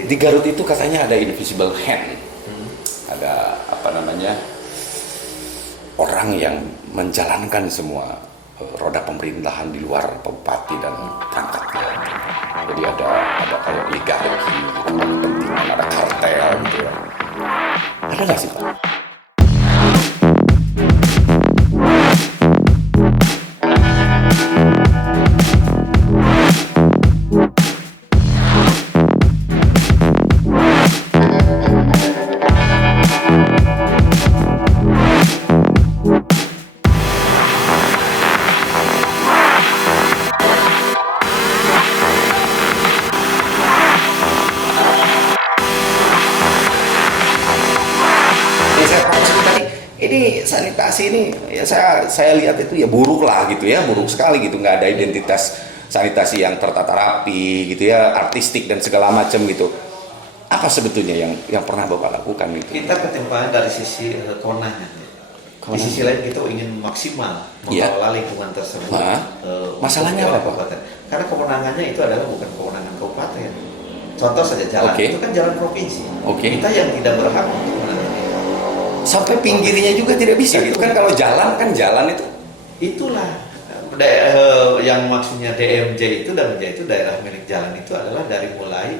Di Garut itu katanya ada invisible hand, ada apa namanya, orang yang menjalankan semua roda pemerintahan di luar bupati dan perangkatnya. Jadi ada kayak oligarki gitu, ada kepentingan, ada kartel gitu ya. Ada nggak sih Pak? Yang saya maksud tadi, ini sanitasi ini ya saya lihat itu ya buruk lah gitu ya, buruk sekali gitu, nggak ada identitas sanitasi yang tertata rapi gitu ya, artistik dan segala macam gitu. Apa sebetulnya yang pernah Bapak lakukan itu? Kita ketimpangan dari sisi kewenangan. Di sisi lain kita ingin maksimal Iya. mengelola lingkungan tersebut. Masalahnya untuk apa, Pak? kabupaten. Karena kewenangannya itu adalah bukan kewenangan kabupaten. Contoh saja jalan, Oke. itu kan jalan provinsi. Oke. Kita yang tidak berhak untuk menangani. Sampai pinggirnya juga tidak bisa gitu kan, kalau jalan itu. Itulah yang maksudnya DMJ itu daerah milik jalan itu adalah dari mulai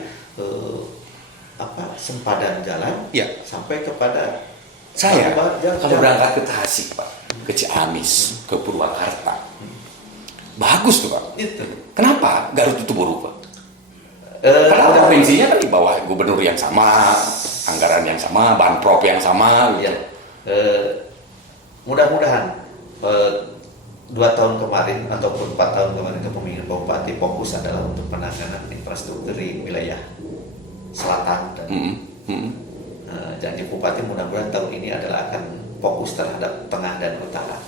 sempadan jalan Ya. sampai kepada Saya jalan. kalau berangkat ke Tasik Pak, ke Ciamis, ke Purwakarta, bagus tuh Pak. Itu. Kenapa Garut itu buruk Pak? Padahal provinsinya kan di bawah gubernur yang sama, anggaran yang sama, banprop yang sama gitu. Ya, mudah-mudahan 2 tahun kemarin ataupun 4 tahun kemarin kepemimpinan Pak Bupati fokus adalah untuk penanganan infrastruktur di wilayah selatan dan janji Bupati mudah-mudahan tahun ini adalah akan fokus terhadap tengah dan utara.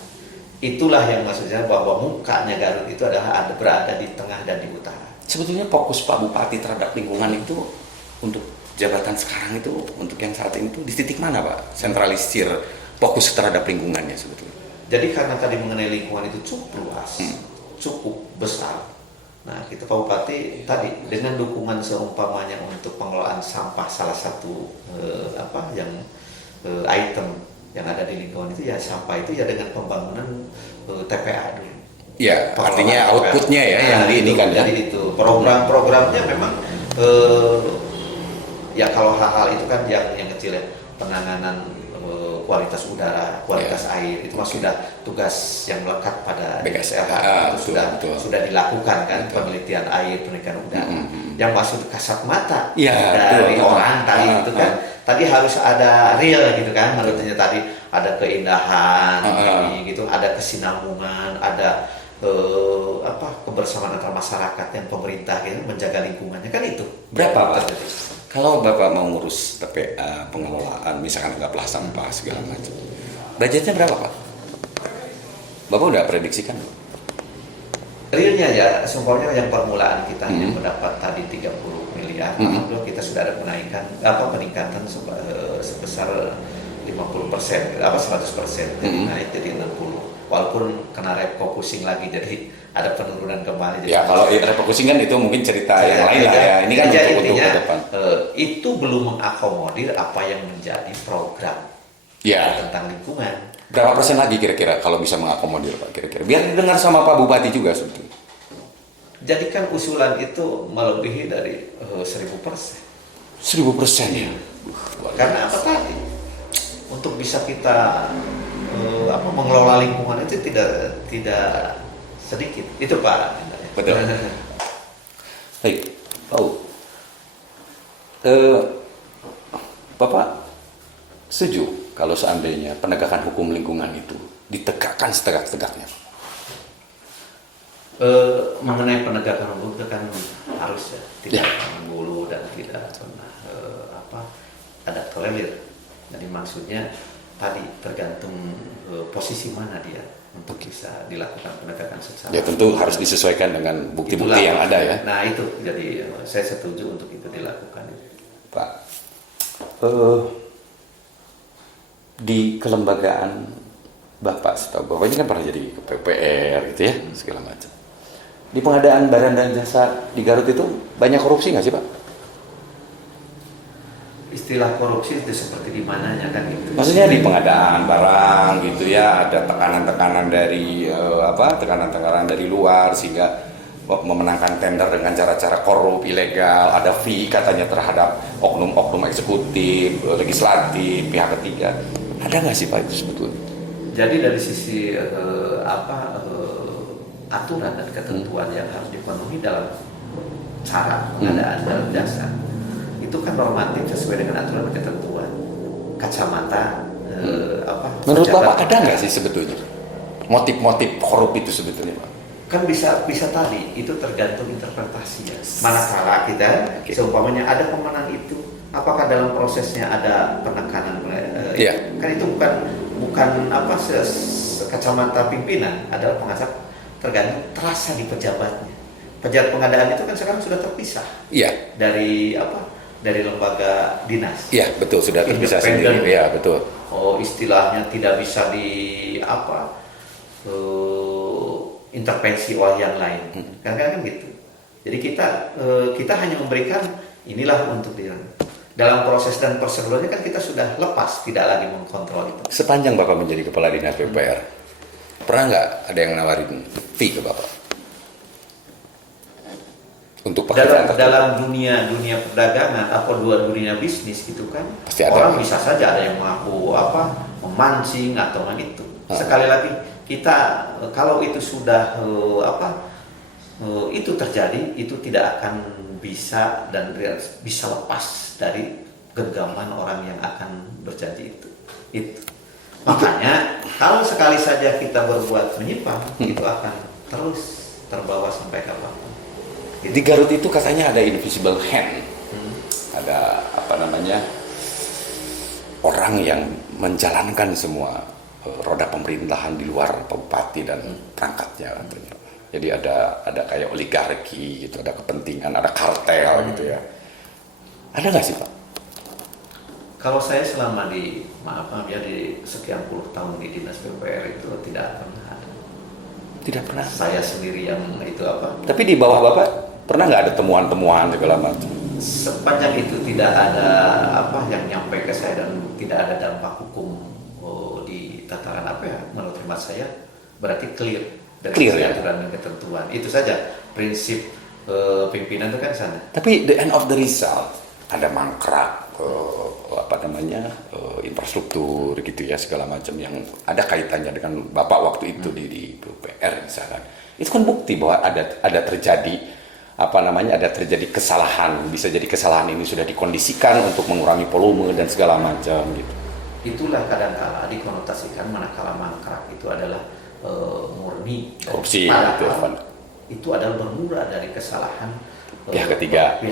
Itulah yang maksudnya bahwa mukanya Garut itu adalah berada di tengah dan di utara. Sebetulnya fokus Pak Bupati terhadap lingkungan itu untuk jabatan sekarang itu, untuk yang saat ini itu di titik mana Pak? Sentralisir fokus terhadap lingkungannya sebetulnya. Jadi karena tadi mengenai lingkungan itu cukup luas, cukup besar. Nah, kita Pak Bupati tadi dengan dukungan seumpamanya untuk pengelolaan sampah salah satu item yang ada di lingkungan itu ya sampah itu ya dengan pembangunan TPA dulu. Ya, artinya outputnya ya yang diinikan ya. Jadi itu program-programnya memang ya kalau hal-hal itu kan yang kecil ya, penanganan kualitas udara, kualitas air itu mah sudah tugas yang melekat pada BKSDA, itu sudah dilakukan kan, penelitian air, penelitian udara. Yang maksud kasat mata dari orang tadi itu kan tadi harus ada real gitu kan, menurutnya tadi ada keindahan gitu, ada kesinambungan, ada kebersamaan antar masyarakat yang pemerintah gitu menjaga lingkungannya kan itu. Berapa Pak? Kalau Bapak mau ngurus TPA, pengelolaan, misalkan anggaplah sampah segala macam, budgetnya berapa Pak? Bapak udah prediksikan? Realnya ya, seumpamanya yang permulaan kita hanya mendapat tadi 30 miliar, alhamdulillah kita sudah ada peningkatan sebesar 50%, 100%, jadi naik jadi 60. Walaupun kena refocusing lagi, jadi ada penurunan kembali. Ya kalau refocusing kan itu mungkin cerita yang lain lah ya. Ini kan untuk ke depan. Itu belum mengakomodir apa yang menjadi program tentang lingkungan. Berapa persen lagi kira-kira kalau bisa mengakomodir Pak kira-kira? Biar didengar sama Pak Bupati juga sebetulnya. Jadikan usulan itu melebihi dari 1000%. 1000% ya. Karena apa tadi? Untuk bisa kita mengelola lingkungan itu tidak sedikit. Itu Pak. Betul. Baik, Pak. Bapak setuju kalau seandainya penegakan hukum lingkungan itu ditegakkan setegak-tegaknya? Mengenai penegakan hukum itu kan harus tidak menggulu dan tidak pernah ada tolerir. Jadi maksudnya tadi tergantung posisi mana dia untuk bisa dilakukan penegakan secara. Ya tentu harus disesuaikan dengan bukti-bukti yang ada ya. Nah itu, jadi saya setuju untuk itu dilakukan. Pak, di kelembagaan Bapak, setahu Bapak ini kan pernah jadi PPR gitu ya, segala macam. Di pengadaan barang dan jasa di Garut itu banyak korupsi nggak sih Pak? istilah korupsi itu seperti di mananya kan gitu. Maksudnya di pengadaan barang gitu ya, ada tekanan-tekanan dari tekanan-tekanan dari luar sehingga memenangkan tender dengan cara-cara korup, ilegal, ada fee katanya terhadap oknum-oknum eksekutif, legislatif, pihak ketiga. Ada nggak sih Pak itu sebetulnya? Jadi dari sisi aturan dan ketentuan yang harus dipenuhi dalam cara pengadaan dalam jasa itu kan normatif sesuai dengan aturan dan ketentuan. Kacamata Menurut pejabat- Bapak ada nggak sih sebetulnya motif-motif korup itu sebetulnya Pak? kan bisa tadi itu tergantung interpretasi ya. Manakala kita seumpamanya ada pemenang itu, apakah dalam prosesnya ada penekanan? Kan itu bukan kacamata pimpinan, adalah pengasas, tergantung terasa di pejabatnya. Pejabat pengadaan itu kan sekarang sudah terpisah dari lembaga dinas. Iya betul, sudah terpisah sendiri. Iya betul. Istilahnya tidak bisa intervensi oleh yang lain, kan gitu. Jadi kita hanya memberikan inilah untuk dia. Dalam proses dan prosedurnya kan kita sudah lepas, tidak lagi mengkontrol itu. Sepanjang Bapak menjadi kepala dinas PUPR, pernah nggak ada yang nawarin fee ke Bapak untuk pekerjaan tertentu? Dalam dunia perdagangan atau dunia bisnis gitu kan, Pasti ada. Orang bisa saja ada yang mengaku memancing atau itu. Sekali lagi kita kalau itu sudah itu terjadi, itu tidak akan bisa dan bisa lepas dari genggaman orang yang akan berjanji itu. Makanya kalau sekali saja kita berbuat menyimpang, itu akan terus terbawa sampai kapanpun. Di Garut itu katanya ada invisible hand, ada orang yang menjalankan semua roda pemerintahan di luar bupati dan perangkatnya katanya. Jadi ada kayak oligarki gitu, ada kepentingan, ada kartel gitu ya. Ada nggak sih Pak? Kalau saya selama di sekian puluh tahun di dinas PUPR itu tidak pernah ada. Tidak pernah. Saya sendiri yang itu Tapi di bawah Bapak pernah nggak ada temuan-temuan segala macam? Sepanjang itu tidak ada yang nyampe ke saya dan tidak ada dampak hukum di tataran menurut hemat saya berarti clear dari aturan dan ketentuan. Itu saja prinsip pimpinan itu kan sana. Tapi the end of the result ada mangkrak infrastruktur gitu ya segala macam yang ada kaitannya dengan Bapak waktu itu di PUPR misalkan. Itu kan bukti bahwa ada terjadi ada terjadi kesalahan, bisa jadi kesalahan ini sudah dikondisikan untuk mengurangi volume dan segala macam gitu. Itulah kadang-kala dikonotasikan manakala mangkrak itu adalah murni korupsi itu adalah bermula dari kesalahan pihak ketiga.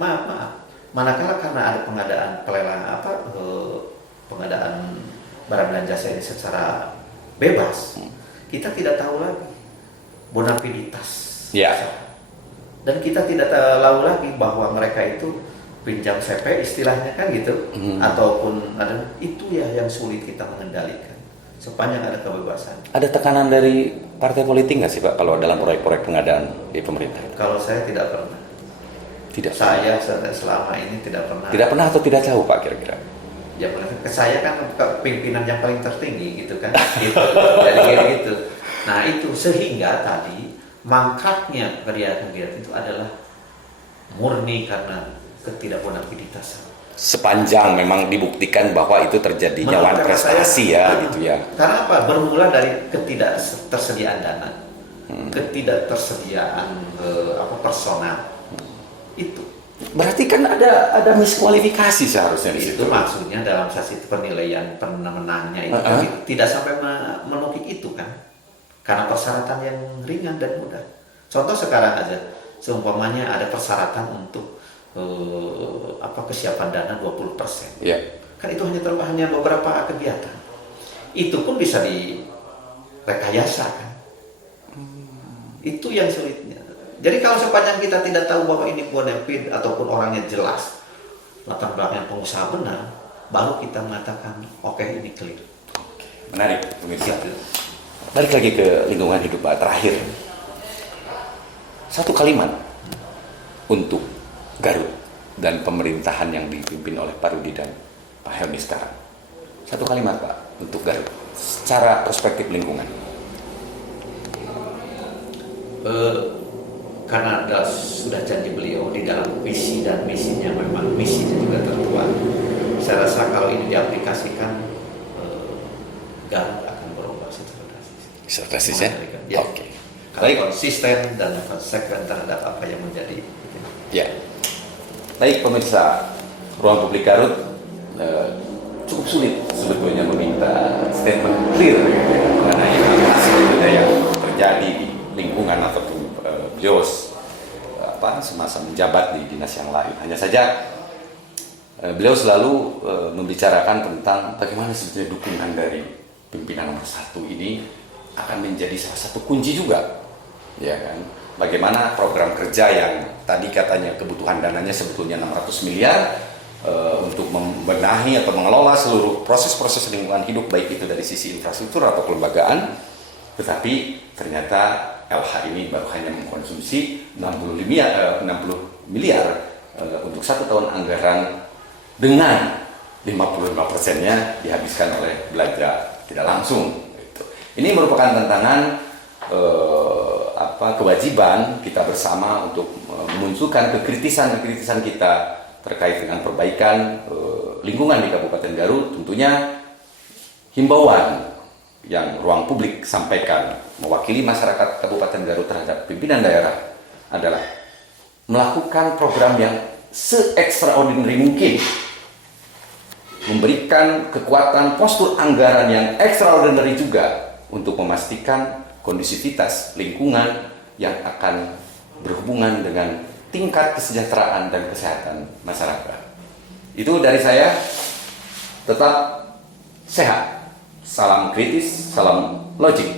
Maaf. Manakala karena ada pengadaan pengadaan barang dan jasa ini secara bebas, kita tidak tahu lagi bonafiditas. Dan kita tidak tahu lagi bahwa mereka itu pinjam CP istilahnya kan gitu, ataupun itu yang sulit kita mengendalikan sepanjang ada kebebasan. Ada tekanan dari partai politik nggak sih Pak kalau dalam proyek-proyek pengadaan di pemerintah? Kalau saya tidak pernah. Saya selama ini tidak pernah. Tidak pernah atau tidak tahu Pak kira-kira? Ya ke saya kan pimpinan yang paling tertinggi gitu kan. Jadi gitu. Nah itu sehingga tadi mangkraknya kegiatan itu adalah murni karena ketidakbonafiditasan. Sepanjang memang dibuktikan bahwa itu terjadinya wan prestasi gitu ya. Karena bermula dari ketidaktersediaan dana, ketidaktersediaan personal. Itu berarti kan ada miskualifikasi seharusnya di situ. Itu maksudnya dalam sisi penilaian pemenangnya itu tidak sampai menukik itu kan, karena persyaratan yang ringan dan mudah. Contoh sekarang aja, seumpamanya ada persyaratan untuk kesiapan dana 20%. Kan itu hanya beberapa kegiatan. Itu pun bisa direkayasa kan. Itu yang sulitnya. Jadi kalau sepanjang kita tidak tahu bahwa ini bonafide ataupun orangnya jelas, latar belakang pengusaha benar, baru kita mengatakan oke, ini clear. Menarik, pemirsa. Balik lagi ke lingkungan hidup Pak terakhir. Satu kalimat untuk Garut dan pemerintahan yang dipimpin oleh Pak Rudi dan Pak Helmi sekarang. Satu kalimat Pak untuk Garut secara perspektif lingkungan. Karena sudah janji beliau di dalam visi dan misinya, memang misinya juga tertuang. Saya rasa kalau ini diaplikasikan, Garut akan berubah secara drastis. Ya? Ya. Oke. Kalau Baik. konsisten dan konsekuen terhadap apa yang menjadi. Ya. Baik pemirsa Ruang Publik Garut, cukup sulit sebetulnya meminta statement clear mengenai apa sebetulnya yang terjadi di lingkungan ataupun beliau semasa menjabat di dinas yang lain. Hanya saja beliau selalu membicarakan tentang bagaimana sebetulnya dukungan dari pimpinan nomor 1 ini akan menjadi salah satu kunci juga, ya kan? Bagaimana program kerja yang tadi katanya kebutuhan dananya sebetulnya 600 miliar untuk membenahi atau mengelola seluruh proses-proses lingkungan hidup, baik itu dari sisi infrastruktur atau kelembagaan, tetapi ternyata LH ini baru hanya mengkonsumsi 60 miliar untuk 1 tahun anggaran, dengan 55%-nya dihabiskan oleh belanja tidak langsung. Ini merupakan tantangan, kewajiban kita bersama untuk memunculkan kekritisan kita terkait dengan perbaikan lingkungan di Kabupaten Garut. Tentunya himbauan yang Ruang Publik sampaikan mewakili masyarakat Kabupaten Garut terhadap pimpinan daerah adalah melakukan program yang se-extraordinary mungkin, memberikan kekuatan postur anggaran yang extraordinary juga untuk memastikan kondisivitas lingkungan yang akan berhubungan dengan tingkat kesejahteraan dan kesehatan masyarakat. Itu dari saya. Tetap sehat, salam kritis, salam logik,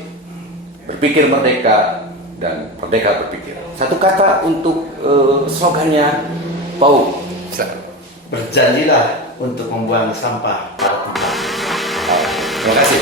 berpikir merdeka dan merdeka berpikir. Satu kata untuk slogannya Pau. Berjanjilah untuk membuang sampah pada tempat. Terima kasih.